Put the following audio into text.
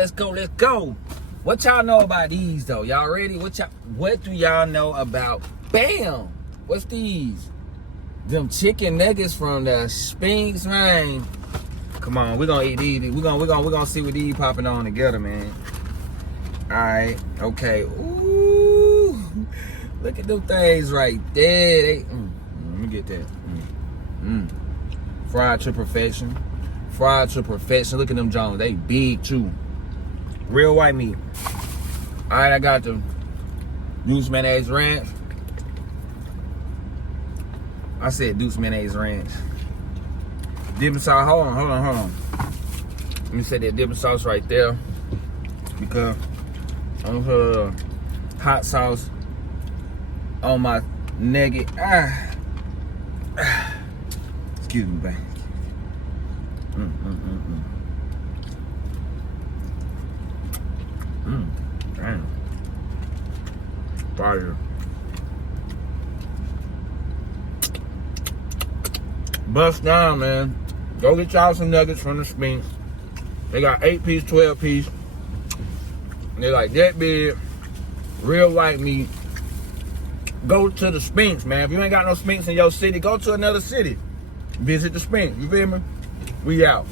Let's go, let's go. What y'all know about these though? Y'all ready? What do y'all know about BAM? What's these? Them chicken nuggets from the Spinx, man. Come on, we're gonna eat these. We're gonna see what these popping on together, man. Alright, okay. Ooh. Look at them things right there. Let me get that. Fried to perfection. Fried to perfection. Look at them Jones. They big too. Real white meat. Alright, I got the Deuce Mayonnaise Ranch. I said Deuce Mayonnaise Ranch. Dipping sauce. Hold on. Let me set that dipping sauce right there. Because I'm gonna put hot sauce on my nugget. Excuse me, baby. Damn. Fire. Bust down, man. Go get y'all some nuggets from the Spinx. They got 8-piece, 12-piece. They're like that big. Real white meat. Go to the Spinx, man. If you ain't got no Spinx in your city, go to another city. Visit the Spinx. You feel me? We out.